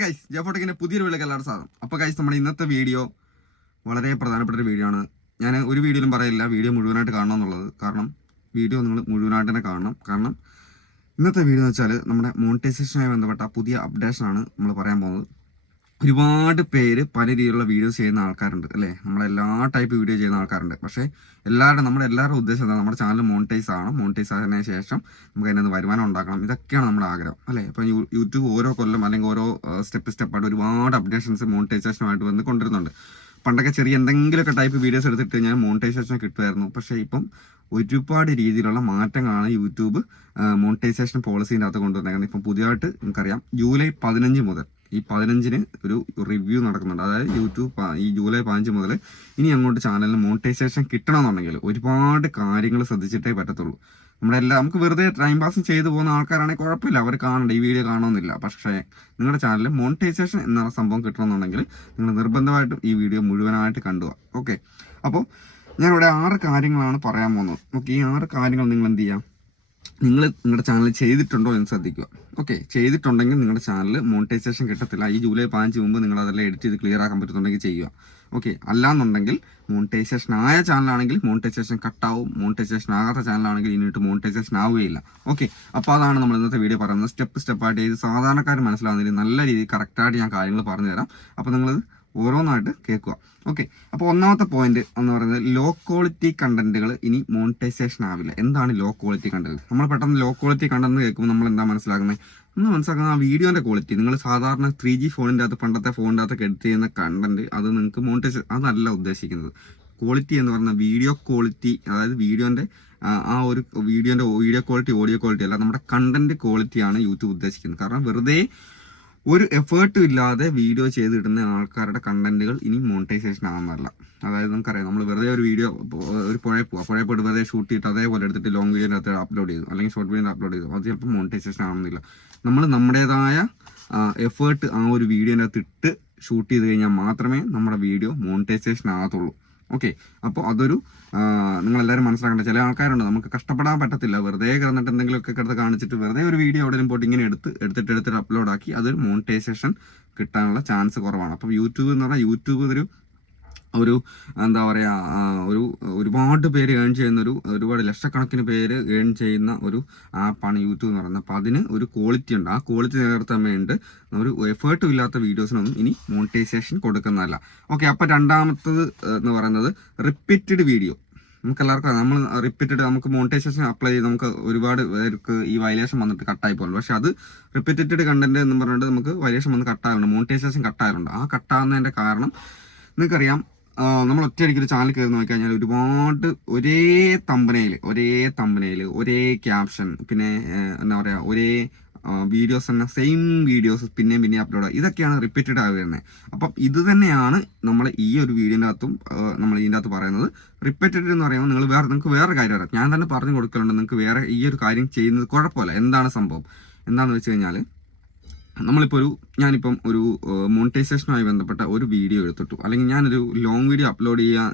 Guys ജോഫോട്ടെക്കിന്റെ പുതിയൊരു വീഡിയോക്ക് എല്ലാവരും സ്വാഗതം. അപ്പോൾ ഗൈസ് നമ്മുടെ ഇന്നത്തെ വീഡിയോ വളരെ പ്രധാനപ്പെട്ട ഒരു വീഡിയോ ആണ്. ഞാൻ ഒരു വീഡിയോയിലും പറയില്ല വീഡിയോ മുഴുവനായിട്ട് കാണണം എന്നുള്ളത്. കാരണം വീഡിയോ നിങ്ങൾ മുഴുവനായിട്ട് തന്നെ കാണണം. കാരണം ഇന്നത്തെ വീഡിയോ എന്ന് വെച്ചാൽ നമ്മുടെ മോണിറ്റൈസേഷനുമായി ബന്ധപ്പെട്ട പുതിയ അപ്ഡേഷനാണ് നമ്മൾ പറയാൻ പോകുന്നത്. ഒരുപാട് പേര് പല രീതിയിലുള്ള വീഡിയോസ് ചെയ്യുന്ന ആൾക്കാരുണ്ട് അല്ലേ, നമ്മളെല്ലാ ടൈപ്പ് വീഡിയോ ചെയ്യുന്ന ആൾക്കാരുണ്ട്. പക്ഷേ നമ്മുടെ എല്ലാവരുടെ ഉദ്ദേശം എന്താ, നമ്മുടെ ചാനൽ മോണിറ്റൈസ് ആവണം. മോണിറ്റൈസ് ആയതിനു ശേഷം നമുക്ക് അതിനകത്ത് വരുമാനം ഉണ്ടാക്കണം. ഇതൊക്കെയാണ് നമ്മുടെ ആഗ്രഹം അല്ലേ. അപ്പോൾ യൂട്യൂബ് ഓരോ കൊല്ലം അല്ലെങ്കിൽ ഓരോ സ്റ്റെപ്പായിട്ട് ഒരുപാട് അപ്ഡേഷൻസ് മോണിറ്റൈസേഷനുമായിട്ട് വന്ന് കൊണ്ടുവരുന്നുണ്ട്. പണ്ടൊക്കെ ചെറിയ എന്തെങ്കിലുമൊക്കെ ടൈപ്പ് വീഡിയോസ് എടുത്തിട്ട് ഞാൻ മോണിറ്റൈസേഷൻ കിട്ടുമായിരുന്നു. പക്ഷേ ഇപ്പം ഒരുപാട് രീതിയിലുള്ള മാറ്റങ്ങളാണ് യൂട്യൂബ് മോണിറ്റൈസേഷൻ പോളിസീൻ്റെ അകത്ത് കൊണ്ടുവന്നേക്കുന്നത്. ഇപ്പം പുതിയതായിട്ട് നമുക്കറിയാം ജൂലൈ 15 മുതൽ ഈ 15-ന് ഒരു റിവ്യൂ നടക്കുന്നുണ്ട്. അതായത് യൂട്യൂബ് ഈ ജൂലൈ 15 മുതൽ ഇനി അങ്ങോട്ട് ചാനലിന് മോണിറ്റൈസേഷൻ കിട്ടണമെന്നുണ്ടെങ്കിൽ ഒരുപാട് കാര്യങ്ങൾ ശ്രദ്ധിച്ചിട്ടേ പറ്റത്തുള്ളൂ. നമുക്ക് വെറുതെ ടൈം പാസ് ചെയ്തു പോകുന്ന ആൾക്കാരാണെങ്കിൽ കുഴപ്പമില്ല, അവർ കാണണ്ട, ഈ വീഡിയോ കാണണമെന്നില്ല. പക്ഷേ നിങ്ങളുടെ ചാനലിൽ മോണിറ്റൈസേഷൻ എന്ന സംഭവം കിട്ടണമെന്നുണ്ടെങ്കിൽ നിങ്ങൾ നിർബന്ധമായിട്ടും ഈ വീഡിയോ മുഴുവനായിട്ട് കണ്ടുപോകാം. ഓക്കെ, അപ്പോൾ ഞാനിവിടെ 6 കാര്യങ്ങളാണ് പറയാൻ പോകുന്നത്. ഓക്കെ, ഈ 6 കാര്യങ്ങൾ നിങ്ങൾ എന്ത് ചെയ്യാം, നിങ്ങളുടെ ചാനൽ ചെയ്തിട്ടുണ്ടോ എന്ന് ശ്രദ്ധിക്കുക. ഓക്കെ, ചെയ്തിട്ടുണ്ടെങ്കിൽ നിങ്ങളുടെ ചാനൽ മോണിറ്റൈസേഷൻ കിട്ടത്തില്ല. ഈ ജൂലൈ 15 മുമ്പ് നിങ്ങൾ അതെല്ലാം എഡിറ്റ് ചെയ്ത് ക്ലിയർ ആക്കാൻ പറ്റുന്നുണ്ടെങ്കിൽ ചെയ്യുക. ഓക്കെ, അല്ലാന്നുണ്ടെങ്കിൽ മോണിറ്റൈസേഷൻ ആയ ചാനലാണെങ്കിൽ മോണിറ്റൈസേഷൻ കട്ടാവും, മോണിറ്റൈസേഷൻ ആകാത്ത ചാനലാണെങ്കിൽ ഇനിയിട്ട് മോണിറ്റൈസേഷൻ ആവുകയില്ല. ഓക്കെ, അപ്പോൾ അതാണ് നമ്മൾ ഇന്നത്തെ വീഡിയോ പറയുന്നത്. സ്റ്റെപ്പായിട്ട് ചെയ്ത് സാധാരണക്കാർ മനസ്സിലാവുന്നതിൽ നല്ല രീതിയിൽ കറക്റ്റായിട്ട് ഞാൻ കാര്യങ്ങൾ പറഞ്ഞു തരാം. അപ്പോൾ നിങ്ങളത് ഓരോന്നായിട്ട് കേൾക്കുക. ഓക്കെ, അപ്പോൾ ഒന്നാമത്തെ പോയിന്റ് എന്ന് പറയുന്നത് ലോ ക്വാളിറ്റി കണ്ടന്റുകൾ ഇനി മോണിറ്റൈസേഷൻ ആവില്ല. എന്താണ് ലോ ക്വാളിറ്റി കണ്ടന്റ്? നമ്മൾ പെട്ടെന്ന് ലോ ക്വാളിറ്റി കണ്ടന്റ് കേൾക്കുമ്പോൾ നമ്മൾ എന്താ മനസ്സിലാക്കുന്നത്? ആ വീഡിയോന്റെ ക്വാളിറ്റി. നിങ്ങൾ സാധാരണ 3G ഫോണിൻ്റെ അകത്ത്, പണ്ടത്തെ ഫോണിൻ്റെ അകത്തൊക്കെ എഡിറ്റ് ചെയ്യുന്ന കണ്ടന്റ് അത് നിങ്ങൾക്ക് മോണിറ്റൈസേഷൻ അതല്ല ഉദ്ദേശിക്കുന്നത്. ക്വാളിറ്റി എന്ന് പറഞ്ഞാൽ വീഡിയോ ക്വാളിറ്റി, അതായത് വീഡിയോന്റെ ആ ഒരു വീഡിയോ ക്വാളിറ്റി, ഓഡിയോ ക്വാളിറ്റി അല്ല, നമ്മുടെ കണ്ടന്റ് ക്വാളിറ്റിയാണ് യൂട്യൂബ് ഉദ്ദേശിക്കുന്നത്. കാരണം വെറുതെ ഒരു എഫേർട്ടും ഇല്ലാതെ വീഡിയോ ചെയ്തിടുന്ന ആൾക്കാരുടെ കണ്ടന്റുകൾ ഇനി മോണിറ്റൈസേഷൻ ആവുന്നതല്ല. അതായത് നമുക്കറിയാം, നമ്മൾ വെറുതെ ഒരു വീഡിയോ ഒരു പുഴയിൽ പോയിട്ട് വെറുതെ ഷൂട്ട് ചെയ്തിട്ട് അതേപോലെ എടുത്തിട്ട് ലോങ് വീഡിയോൻ്റെ അകത്ത് അപ്ലോഡ് ചെയ്തു, അല്ലെങ്കിൽ ഷോർട്ട് വീഡിയോ അപ്ലോഡ് ചെയ്തു, അത് ചിലപ്പോൾ മോണിറ്റൈസേഷൻ ആവുന്നില്ല. നമ്മൾ നമ്മുടേതായ എഫേർട്ട് ആ ഒരു വീഡിയോൻ്റെ അകത്ത് ഇട്ട് ഷൂട്ട് ചെയ്ത് കഴിഞ്ഞാൽ മാത്രമേ നമ്മുടെ വീഡിയോ മോണിറ്റൈസേഷൻ ആകത്തുള്ളൂ. ഓക്കെ, അപ്പോൾ അതൊരു നിങ്ങളെല്ലാവരും മനസ്സിലാക്കേണ്ട. ചില ആൾക്കാരുണ്ട്, നമുക്ക് കഷ്ടപ്പെടാൻ പറ്റത്തില്ല, വെറുതെ കിടന്നിട്ട് എന്തെങ്കിലുമൊക്കെ കിടന്ന് കാണിച്ചിട്ട് വെറുതെ ഒരു വീഡിയോ എവിടെയും പോയിട്ട് ഇങ്ങനെ എടുത്തിട്ട് അപ്ലോഡാക്കി അതൊരു മോണിറ്റൈസേഷൻ കിട്ടാനുള്ള ചാൻസ് കുറവാണ്. അപ്പോൾ യൂട്യൂബ് എന്ന് പറഞ്ഞാൽ യൂട്യൂബ് ഒരു എന്താ പറയുക, ഒരുപാട് പേര് ഏൺ ചെയ്യുന്ന ഒരുപാട് ലക്ഷക്കണക്കിന് പേര് ഏൺ ചെയ്യുന്ന ഒരു ആപ്പാണ് യൂട്യൂബ് എന്ന് പറയുന്നത്. അപ്പോൾ അതിന് ഒരു ക്വാളിറ്റി ഉണ്ട്. ആ ക്വാളിറ്റി നിലനിർത്താൻ വേണ്ടി ഒരു എഫേർട്ടും ഇല്ലാത്ത വീഡിയോസിനൊന്നും ഇനി മോണിറ്റൈസേഷൻ കൊടുക്കുന്നതല്ല. ഓക്കെ, അപ്പോൾ രണ്ടാമത്തത് എന്ന് പറയുന്നത് റിപ്പീറ്റഡ് വീഡിയോ. നമുക്ക് എല്ലാവർക്കും നമ്മൾ റിപ്പീറ്റഡ് നമുക്ക് മോണിറ്റൈസേഷൻ അപ്ലൈ ചെയ്ത് നമുക്ക് ഒരുപാട് പേർക്ക് ഈ വയലേഷൻ വന്നിട്ട് കട്ടായി പോകുന്നു. പക്ഷെ അത് റിപ്പീറ്റഡ് കണ്ടന്റ് എന്ന് പറഞ്ഞിട്ട് നമുക്ക് വയലേഷൻ വന്ന് കട്ടാറുണ്ട്, മോണിറ്റൈസേഷൻ കട്ടാറുണ്ട്. ആ കട്ടാകുന്നതിൻ്റെ കാരണം നിങ്ങൾക്കറിയാം, നമ്മൾ ഒറ്റയടിക്കൊരു ചാനൽ കയറി നോക്കിക്കഴിഞ്ഞാൽ ഒരുപാട് ഒരേ തമ്പനയിൽ ഒരേ ക്യാപ്ഷൻ, പിന്നെ എന്താ പറയുക, ഒരേ വീഡിയോസ് തന്നെ, സെയിം വീഡിയോസ് പിന്നെയും അപ്ലോഡ് ആകുക, ഇതൊക്കെയാണ് റിപ്പീറ്റഡ് ആയി വരുന്നത്. അപ്പം ഇത് തന്നെയാണ് നമ്മൾ ഈ ഒരു വീഡിയോൻ്റെ അകത്തും നമ്മൾ ഇതിൻ്റെ അകത്ത് പറയുന്നത്. റിപ്പീറ്റഡ് എന്ന് പറയുമ്പോൾ നിങ്ങൾക്ക് വേറെ കാര്യം അറിയാം, ഞാൻ തന്നെ പറഞ്ഞു കൊടുക്കലുണ്ട്. നിങ്ങൾക്ക് വേറെ ഈ ഒരു കാര്യം ചെയ്യുന്നത് കുഴപ്പമില്ല. എന്താണ് സംഭവം എന്താണെന്ന് വെച്ച് കഴിഞ്ഞാൽ, ഞാനിപ്പം ഒരു മോണിറ്റൈസേഷനുമായി ബന്ധപ്പെട്ട ഒരു വീഡിയോ എടുത്തിട്ടു, അല്ലെങ്കിൽ ഞാനൊരു ലോങ് വീഡിയോ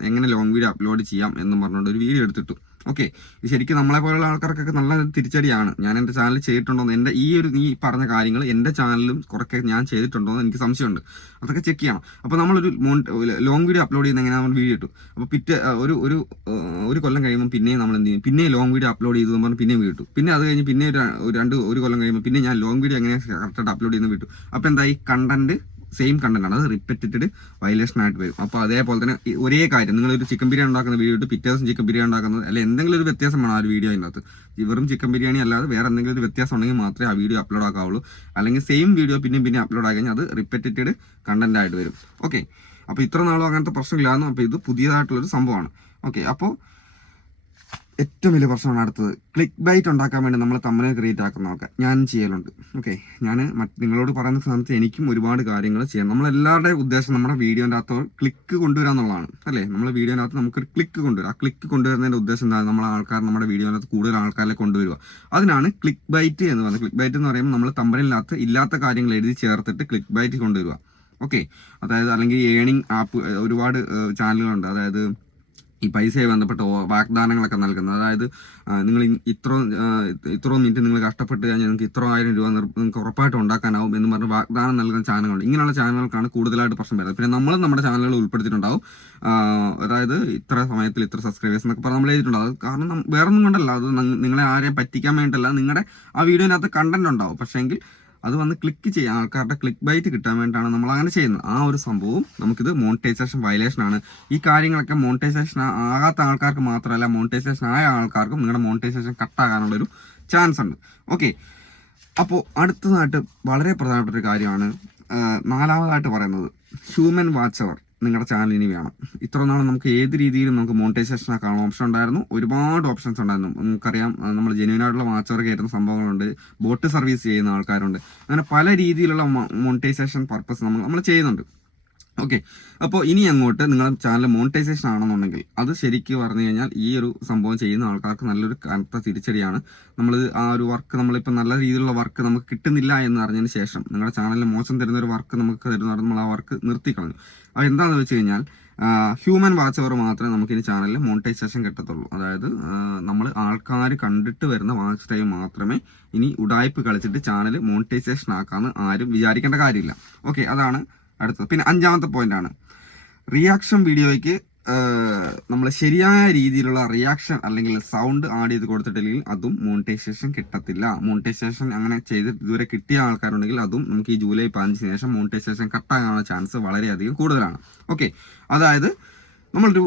എങ്ങനെ ലോങ് വീഡിയോ അപ്ലോഡ് ചെയ്യാം എന്ന് പറഞ്ഞുകൊണ്ട് ഒരു വീഡിയോ എടുത്തിട്ടു. ഓക്കെ, ഇത് ശരിക്കും നമ്മളെ പോലുള്ള ആൾക്കാർക്കൊക്കെ നല്ല തിരിച്ചടിയാണ്. ഞാൻ എൻ്റെ ചാനൽ ചെയ്തിട്ടുണ്ടോ എന്ന്, എൻ്റെ ഈ പറഞ്ഞ കാര്യങ്ങൾ എൻ്റെ ചാനലിലും കുറേ ഞാൻ ചെയ്തിട്ടുണ്ടോ എന്ന് എനിക്ക് സംശയമുണ്ട്. അതൊക്കെ ചെക്ക് ചെയ്യണം. അപ്പോൾ നമ്മളൊരു ലോങ് വീഡിയോ അപ്ലോഡ് ചെയ്യുന്ന എങ്ങനെ നമ്മൾ വീഡിയോ ഇട്ടു, അപ്പോൾ ഒരു കൊല്ലം കഴിയുമ്പോൾ പിന്നെയും നമ്മൾ എന്ത് ചെയ്യും, പിന്നെ ലോങ് വീഡിയോ അപ്ലോഡ് ചെയ്തു പറഞ്ഞാൽ പിന്നെയും വീട്ടു. പിന്നെ അത് കഴിഞ്ഞ് പിന്നെ ഒരു കൊല്ലം കഴിയുമ്പോൾ പിന്നെ ഞാൻ ലോങ് വീഡിയോ എങ്ങനെ കറക്റ്റായിട്ട് അപ്ലോഡ് ചെയ്യുന്ന വീട്ടു. അപ്പോൾ എന്തായി, കണ്ടന്റ് സെയിം കണ്ടന്റ് ആണ്, അത് റിപ്പീറ്റഡ് വയലേഷൻ ആയിട്ട് വരും. അപ്പോൾ അതേപോലെ തന്നെ ഒരേ കാര്യം, നിങ്ങളൊരു ചിക്കൻ ബിരിയാണി ഉണ്ടാക്കുന്ന വീഡിയോ ഇട്ട് പിറ്റേ ദിവസം ചിക്കൻ ബിരിയാണി ഉണ്ടാക്കുന്നത്, അല്ലെങ്കിൽ എന്തെങ്കിലും ഒരു വ്യത്യാസം വേണം ആ ഒരു വീഡിയോ അതിനകത്ത്. വെറും ചിക്കൻ ബിരിയാണി അല്ലാതെ വേറെ എന്തെങ്കിലും ഒരു വ്യത്യാസം ഉണ്ടെങ്കിൽ മാത്രമേ ആ വീഡിയോ അപ്ലോഡ് ആക്കാവുള്ളൂ. അല്ലെങ്കിൽ സെയിം വീഡിയോ പിന്നെ അപ്ലോഡ് ആക്കി കഴിഞ്ഞാൽ അത് റിപ്പീറ്റഡ് കണ്ടന്റ് ആയിട്ട് വരും. ഓക്കെ, അപ്പോൾ ഇത്ര നാളും അങ്ങനത്തെ പ്രശ്നമില്ലായിരുന്നു. അപ്പോൾ ഇത് പുതിയതായിട്ടുള്ളൊരു സംഭവമാണ്. ഓക്കെ, അപ്പോൾ ഏറ്റവും വലിയ പ്രശ്നമാണ് അടുത്തത്, ക്ലിക്ക് ബൈറ്റ് ഉണ്ടാക്കാൻ വേണ്ടി നമ്മൾ തമ്പനെയിൽ ക്രിയേറ്റ് ആക്കുന്നതൊക്കെ ഞാൻ ചെയ്യലുണ്ട്. ഓക്കെ, ഞാൻ നിങ്ങളോട് പറയുന്ന സമയത്ത് എനിക്കും ഒരുപാട് കാര്യങ്ങൾ ചെയ്യാം. നമ്മളെല്ലാവരുടെയും ഉദ്ദേശം നമ്മുടെ വീഡിയോൻ്റെ അകത്ത് ക്ലിക്ക് കൊണ്ടുവരിക എന്നുള്ളതാണ് അല്ലേ. നമ്മുടെ വീഡിയോൻ്റെ അകത്ത് നമുക്കൊരു ക്ലിക്ക് കൊണ്ടുവരിക. ആ ക്ലിക്ക് കൊണ്ടുവരുന്നതിൻ്റെ ഉദ്ദേശം എന്താണ്, നമ്മുടെ വീഡിയോൻ്റെ അകത്ത് കൂടുതൽ ആൾക്കാരെ കൊണ്ടുവരിക. അതിനാണ് ക്ലിക്ക് ബൈറ്റ് എന്ന് പറയുന്നത്. ക്ലിക്ക് ബൈറ്റ് എന്ന് പറയുമ്പോൾ നമ്മൾ തമ്പനെയിനകത്ത് ഇല്ലാത്ത കാര്യങ്ങൾ എഴുതി ചേർത്തിട്ട് ക്ലിക്ക് ബൈറ്റ് കൊണ്ടുവരിക. ഓക്കെ, അതായത് അല്ലെങ്കിൽ ഏണിംഗ് ആപ്പ് ഒരുപാട് ചാനലുകളുണ്ട്. അതായത് ഈ പൈസയെ ബന്ധപ്പെട്ട വാഗ്ദാനങ്ങളൊക്കെ നൽകുന്നത്. അതായത് നിങ്ങൾ ഇത്ര മിനിറ്റ് നിങ്ങൾ കഷ്ടപ്പെട്ട് കഴിഞ്ഞാൽ നിങ്ങൾക്ക് ഇത്ര 1000 രൂപ നിങ്ങൾക്ക് ഉറപ്പായിട്ടും ഉണ്ടാക്കാനാവും എന്ന് പറഞ്ഞ് വാഗ്ദാനം നൽകുന്ന ചാനലുകളുണ്ട്. ഇങ്ങനെയുള്ള ചാനലുകൾക്കാണ് കൂടുതലായിട്ട് പ്രശ്നം വരുന്നത്. പിന്നെ നമ്മളും നമ്മുടെ ചാനലുകൾ ഉൾപ്പെടുത്തിയിട്ടുണ്ടാവും. അതായത് ഇത്ര സമയത്തിൽ ഇത്ര സബ്സ്ക്രൈബേഴ്സ് എന്നൊക്കെ പറഞ്ഞ് നമ്മൾ എഴുതിയിട്ടുണ്ടാവും. അത് കാരണം വേറൊന്നും കൊണ്ടല്ല, അത് നിങ്ങളെ ആരെയും പറ്റിക്കാൻ വേണ്ടിയിട്ടല്ല. നിങ്ങളുടെ ആ വീഡിയോനകത്ത് കണ്ടന്റ് ഉണ്ടാവും, പക്ഷേങ്കിൽ അത് വന്ന് ക്ലിക്ക് ചെയ്യാൻ ആൾക്കാരുടെ ക്ലിക്ക് ബൈറ്റ് കിട്ടാൻ വേണ്ടിയിട്ടാണ് നമ്മൾ അങ്ങനെ ചെയ്യുന്നത്. ആ ഒരു സംഭവം നമുക്കിത് മോണിറ്റൈസേഷൻ വയലേഷൻ ആണ്. ഈ കാര്യങ്ങളൊക്കെ മോണിറ്റൈസേഷൻ ആകാത്ത ആൾക്കാർക്ക് മാത്രമല്ല, മോണിറ്റൈസേഷൻ ആയ ആൾക്കാർക്കും നിങ്ങളുടെ മോണിറ്റൈസേഷൻ കട്ടാകാനുള്ളൊരു ചാൻസ് ഉണ്ട്. ഓക്കെ, അപ്പോൾ അടുത്തതായിട്ട് വളരെ പ്രധാനപ്പെട്ട ഒരു കാര്യമാണ് നാലാമതായിട്ട് പറയുന്നത്, ഹ്യൂമൻ വാച്ച് അവർ നിങ്ങളുടെ ചാനലിന് വേണം. ഇത്ര നാൾ നമുക്ക് ഏത് രീതിയിലും നമുക്ക് മോണിറ്റൈസേഷൻ ആക്കാനുള്ള ഓപ്ഷൻ ഉണ്ടായിരുന്നു, ഒരുപാട് ഓപ്ഷൻസ് ഉണ്ടായിരുന്നു. നമുക്കറിയാം, നമ്മൾ ജെന്യൂൻ ആയിട്ടുള്ള വാച്ചർ കയറ്റുന്ന സംഭവങ്ങളുണ്ട്, ബോട്ട് സർവീസ് ചെയ്യുന്ന ആൾക്കാരുണ്ട്, അങ്ങനെ പല രീതിയിലുള്ള മോണിറ്റൈസേഷൻ പർപ്പസ് നമ്മൾ ചെയ്യുന്നുണ്ട്. ഓക്കെ, അപ്പോൾ ഇനി അങ്ങോട്ട് നിങ്ങളുടെ ചാനൽ മോണിറ്റൈസേഷൻ ആണെന്നുണ്ടെങ്കിൽ അത് ശരിക്കും പറഞ്ഞു കഴിഞ്ഞാൽ ഈ ഒരു സംഭവം ചെയ്യുന്ന ആൾക്കാർക്ക് നല്ലൊരു കനത്ത തിരിച്ചടിയാണ്. നമ്മൾ ആ ഒരു വർക്ക്, നമ്മളിപ്പോൾ നല്ല രീതിയിലുള്ള വർക്ക് നമുക്ക് കിട്ടുന്നില്ല എന്ന് അറിഞ്ഞതിന് ശേഷം നിങ്ങളുടെ ചാനലിൽ മോശം തരുന്ന ഒരു വർക്ക് നമുക്ക് തരുന്ന നമ്മൾ ആ വർക്ക് നിർത്തിക്കളഞ്ഞു. അത് എന്താണെന്ന് വെച്ച് കഴിഞ്ഞാൽ ഹ്യൂമൻ വാച്ച് അവർ മാത്രമേ നമുക്കിനി ചാനലിൽ മോണിറ്റൈസേഷൻ കിട്ടത്തുള്ളൂ. അതായത് നമ്മൾ ആൾക്കാർ കണ്ടിട്ട് വരുന്ന വാച്ച് ടൈം മാത്രമേ ഇനി ഉടായ്പ് കളിച്ചിട്ട് ചാനൽ മോണിറ്റൈസേഷൻ ആക്കാമെന്ന് ആരും വിചാരിക്കേണ്ട കാര്യമില്ല. ഓക്കെ, അതാണ് അടുത്തത്. പിന്നെ 5ാമത്തെ പോയിന്റാണ്, റിയാക്ഷൻ വീഡിയോയ്ക്ക് നമ്മൾ ശരിയായ രീതിയിലുള്ള റിയാക്ഷൻ അല്ലെങ്കിൽ സൗണ്ട് ആഡ് ചെയ്ത് കൊടുത്തിട്ടില്ലെങ്കിൽ അതും മോണിറ്റൈസേഷൻ കിട്ടത്തില്ല. മോണിറ്റൈസേഷൻ അങ്ങനെ ചെയ്തിട്ട് ഇതുവരെ കിട്ടിയ ആൾക്കാരുണ്ടെങ്കിൽ അതും നമുക്ക് ഈ ജൂലൈ 15 ശേഷം മോണിറ്റൈസേഷൻ കട്ടാകാനുള്ള ചാൻസ് വളരെയധികം കൂടുതലാണ്. ഓക്കെ, അതായത് നമ്മളൊരു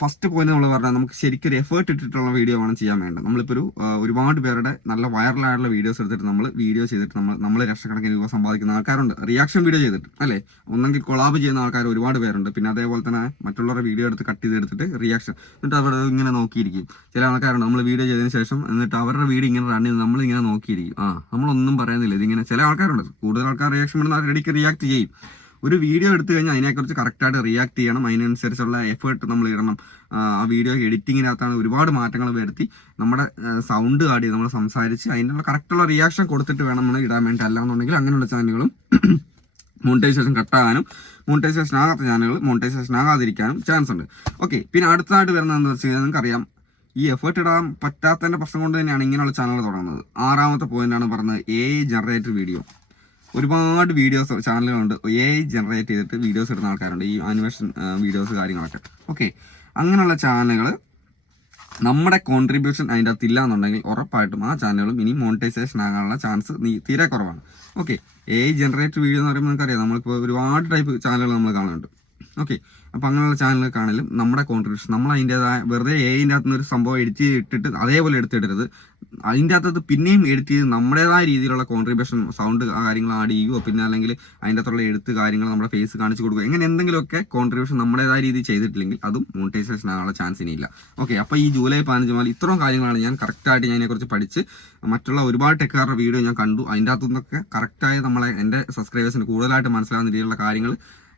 ഫസ്റ്റ് പോയിന്റ് നമ്മൾ പറഞ്ഞാൽ നമുക്ക് ശരിക്കും ഒരു എഫേർട്ട് ഇട്ടിട്ടുള്ള വീഡിയോ വേണം ചെയ്യാൻ വേണ്ടത്. നമ്മളിപ്പോൾ ഒരുപാട് പേരുടെ നല്ല വൈറലായിട്ടുള്ള വീഡിയോസ് എടുത്തിട്ട് നമ്മൾ വീഡിയോ ചെയ്തിട്ട് നമ്മൾ ലക്ഷക്കണക്കിന് രൂപ സമ്പാദിക്കുന്ന ആൾക്കാരുണ്ട് റിയാക്ഷൻ വീഡിയോ ചെയ്തിട്ട്, അല്ലേ? ഒന്നെങ്കിൽ കൊളാബ് ചെയ്യുന്ന ആൾക്കാർ ഒരുപാട് പേരുണ്ട്. പിന്നെ അതേപോലെ തന്നെ മറ്റുള്ളവരുടെ വീഡിയോ എടുത്ത് കട്ട് ചെയ്തെടുത്തിട്ട് റിയാക്ഷൻ, എന്നിട്ട് അവിടെ ഇങ്ങനെ നോക്കിയിരിക്കും. ചില ആൾക്കാരുണ്ട് നമ്മൾ വീഡിയോ ചെയ്തതിന് ശേഷം എന്നിട്ട് അവരുടെ വീഡിയോ ഇങ്ങനെ റൺ ചെയ്ത് നമ്മളിങ്ങനെ നോക്കിയിരിക്കും. നമ്മളൊന്നും പറയുന്നില്ല. ഇതിങ്ങനെ ചില ആൾക്കാരുണ്ട്, കൂടുതൽ ആൾക്കാർ റിയാക്ഷൻ വിടുന്ന റെഡിക്ക് റിയാക്ട് ചെയ്യും. ഒരു വീഡിയോ എടുത്തു കഴിഞ്ഞാൽ അതിനെക്കുറിച്ച് കറക്റ്റായിട്ട് റിയാക്ട് ചെയ്യണം, അതിനനുസരിച്ചുള്ള എഫേർട്ട് നമ്മൾ ഇടണം. ആ വീഡിയോ എഡിറ്റിങ്ങിനകത്താണ് ഒരുപാട് മാറ്റങ്ങൾ വരുത്തി നമ്മുടെ സൗണ്ട് ആഡ് ചെയ്ത് നമ്മൾ സംസാരിച്ച് അതിനുള്ള കറക്റ്റുള്ള റിയാക്ഷൻ കൊടുത്തിട്ട് വേണം നമ്മൾ ഇടാൻ വേണ്ടി. അല്ലാന്നുണ്ടെങ്കിൽ അങ്ങനെയുള്ള ചാനലുകളും മോണിറ്റൈസേഷൻ കട്ടാകാനും മോണിറ്റൈസേഷൻ ആകാത്ത ചാനലുകൾ മോണിറ്റൈസേഷൻ ആകാതിരിക്കാനും ചാൻസ് ഉണ്ട്. ഓക്കെ, പിന്നെ അടുത്തതായിട്ട് വരുന്നതെന്ന് വെച്ച് കഴിഞ്ഞാൽ നിങ്ങൾക്കറിയാം, ഈ എഫേർട്ട് ഇടാൻ പറ്റാത്തതിൻ്റെ പ്രശ്നം കൊണ്ട് തന്നെയാണ് ഇങ്ങനെയുള്ള ചാനലുകൾ തുടങ്ങുന്നത്. 6ാമത്തെ പോയിന്റാണ് പറഞ്ഞത്, AI ജനറേറ്റഡ് വീഡിയോ. ഒരുപാട് വീഡിയോസ് ചാനലുകളുണ്ട് AI ജനറേറ്റ് ചെയ്തിട്ട് വീഡിയോസ് ഇടുന്ന ആൾക്കാരുണ്ട്, ഈ ആനിമേഷൻ വീഡിയോസ് കാര്യങ്ങളൊക്കെ. ഓക്കെ, അങ്ങനെയുള്ള ചാനലുകൾ നമ്മുടെ കോൺട്രിബ്യൂഷൻ അതിൻ്റെ അകത്ത് ഇല്ല എന്നുണ്ടെങ്കിൽ ഉറപ്പായിട്ടും ആ ചാനലുകളും ഇനി മോണിറ്റൈസേഷൻ ആകാനുള്ള ചാൻസ് തീരെ കുറവാണ്. ഓക്കെ, AI ജനറേറ്റ് വീഡിയോ എന്ന് പറയുമ്പോൾ നമുക്കറിയാം, നമ്മളിപ്പോൾ ഒരുപാട് ടൈപ്പ് ചാനലുകൾ നമ്മൾ കാണുന്നുണ്ട്. ഓക്കെ, അപ്പോൾ അങ്ങനെയുള്ള ചാനലുകൾ കാണലും നമ്മുടെ കോൺട്രിബ്യൂഷൻ, നമ്മൾ അതിൻ്റെതായ വെറുതെ AIൻ്റെ അകത്ത് നിന്ന് ഒരു സംഭവം എഡിറ്റ് ചെയ്തിട്ടിട്ട് അതേപോലെ എടുത്തിടരുത്. അതിൻ്റെ അകത്ത് പിന്നെയും എഡിറ്റ് ചെയ്ത് നമ്മുടേതായ രീതിയിലുള്ള കോൺട്രിബ്യൂഷൻ, സൗണ്ട് കാര്യങ്ങൾ ആഡ് ചെയ്യുകയോ പിന്നെ അല്ലെങ്കിൽ അതിൻ്റെ അകത്തുള്ള എഴുത്ത് കാര്യങ്ങൾ നമ്മുടെ ഫേസ് കാണിച്ചു കൊടുക്കുക, ഇങ്ങനെ എന്തെങ്കിലുമൊക്കെ കോൺട്രിബ്യൂഷൻ നമ്മുടേതായ രീതിയിൽ ചെയ്തിട്ടില്ലെങ്കിൽ അതും മോണിറ്റൈസേഷൻ ആകാനുള്ള ചാൻസ് ഇനിയില്ല. ഓക്കെ, അപ്പോൾ ഈ ജൂലൈ 15 മുതൽ ഇത്രയും കാര്യങ്ങളാണ് ഞാൻ കറക്റ്റായിട്ട് ഞാൻ ഇതിനെക്കുറിച്ച് പഠിച്ച് മറ്റുള്ള ഒരുപാട് ടെക്കുകാരുടെ വീഡിയോ ഞാൻ കണ്ടു. അതിൻ്റെ അകത്തു നിന്നൊക്കെ കറക്റ്റായി എൻ്റെ സബ്സ്ക്രൈബേഴ്സിന് കൂടുതലായിട്ട് മനസ്സിലാവുന്ന രീതിയിലുള്ള കാര്യങ്ങൾ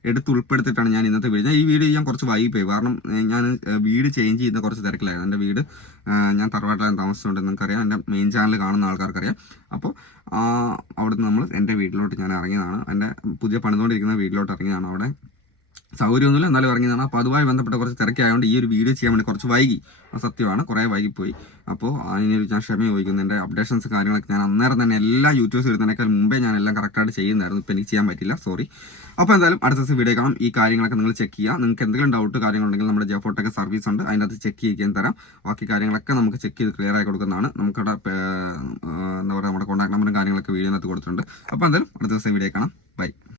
എടുത്ത് ഉൾപ്പെടുത്തിയിട്ടാണ് ഞാൻ ഇന്നത്തെ വീഡിയോ. ഈ വീഡിയോ ഞാൻ കുറച്ച് വൈകിപ്പോയി, കാരണം ഞാൻ വീട് ചേഞ്ച് ചെയ്യുന്ന കുറച്ച് തിരക്കിലായിരുന്നു. എൻ്റെ വീട് ഞാൻ തറവാട്ടിലാണ് താമസിച്ചുകൊണ്ട്, നിങ്ങൾക്കറിയാം, എൻ്റെ മെയിൻ ചാനൽ കാണുന്ന ആൾക്കാർക്കറിയാം. അപ്പോൾ അവിടുന്ന് നമ്മൾ എൻ്റെ വീട്ടിലോട്ട് ഞാൻ ഇറങ്ങിയതാണ്, എൻ്റെ പുതിയ പണിതുകൊണ്ടിരിക്കുന്ന വീട്ടിലോട്ട് ഇറങ്ങിയതാണ്. അവിടെ സൗകര്യമൊന്നുമില്ല, എന്നാലും ഇറങ്ങിയതാണ്. അപ്പോൾ അതുമായി ബന്ധപ്പെട്ട കുറച്ച് തിരക്കായതുകൊണ്ട് ഈ ഒരു വീഡിയോ ചെയ്യാൻ വേണ്ടി കുറച്ച് വൈകി, സത്യമാണ്, കുറേ വൈകിപ്പോയി. അപ്പോൾ അതിനൊരു ഞാൻ ക്ഷമ ചോദിക്കുന്നു. എൻ്റെ അപ്ഡേഷൻസ് കാര്യങ്ങളൊക്കെ ഞാൻ അന്നേരം തന്നെ എല്ലാ യൂട്യൂബ്സ് ഇടുന്നതിനേക്കാൾ മുമ്പേ ഞാൻ എല്ലാം കറക്റ്റായിട്ട് ചെയ്യുന്നതായിരുന്നു. ഇപ്പോൾ എനിക്ക് ചെയ്യാൻ പറ്റില്ല, സോറി. അപ്പോൾ എന്തായാലും അടുത്ത ദിവസം വീഡിയോ കാണാം. ഈ കാര്യങ്ങളൊക്കെ നിങ്ങൾ ചെക്ക് ചെയ്യുക. നിങ്ങൾക്ക് എന്തെങ്കിലും ഡൗട്ട് കാര്യങ്ങളുണ്ടെങ്കിൽ നമ്മുടെ ജെഫോട്ടൊക്കെ സർവീസ് ഉണ്ട്, അതിൻ്റെ അകത്ത് ചെക്ക് ചെയ്യാൻ തരാം. ബാക്കി കാര്യങ്ങളൊക്കെ നമുക്ക് ചെക്ക് ചെയ്ത് ക്ലിയർ ആയി കൊടുക്കുന്നതാണ്. നമുക്കവിടെ എന്താ പറയുക, നമ്മുടെ കോൺടാക്ട് നമ്പറും കാര്യങ്ങളൊക്കെ വീഡിയോനകത്ത് കൊടുത്തിട്ടുണ്ട്. അപ്പോൾ എന്തായാലും അടുത്ത ദിവസം വീഡിയോ കാണാം. ബൈ.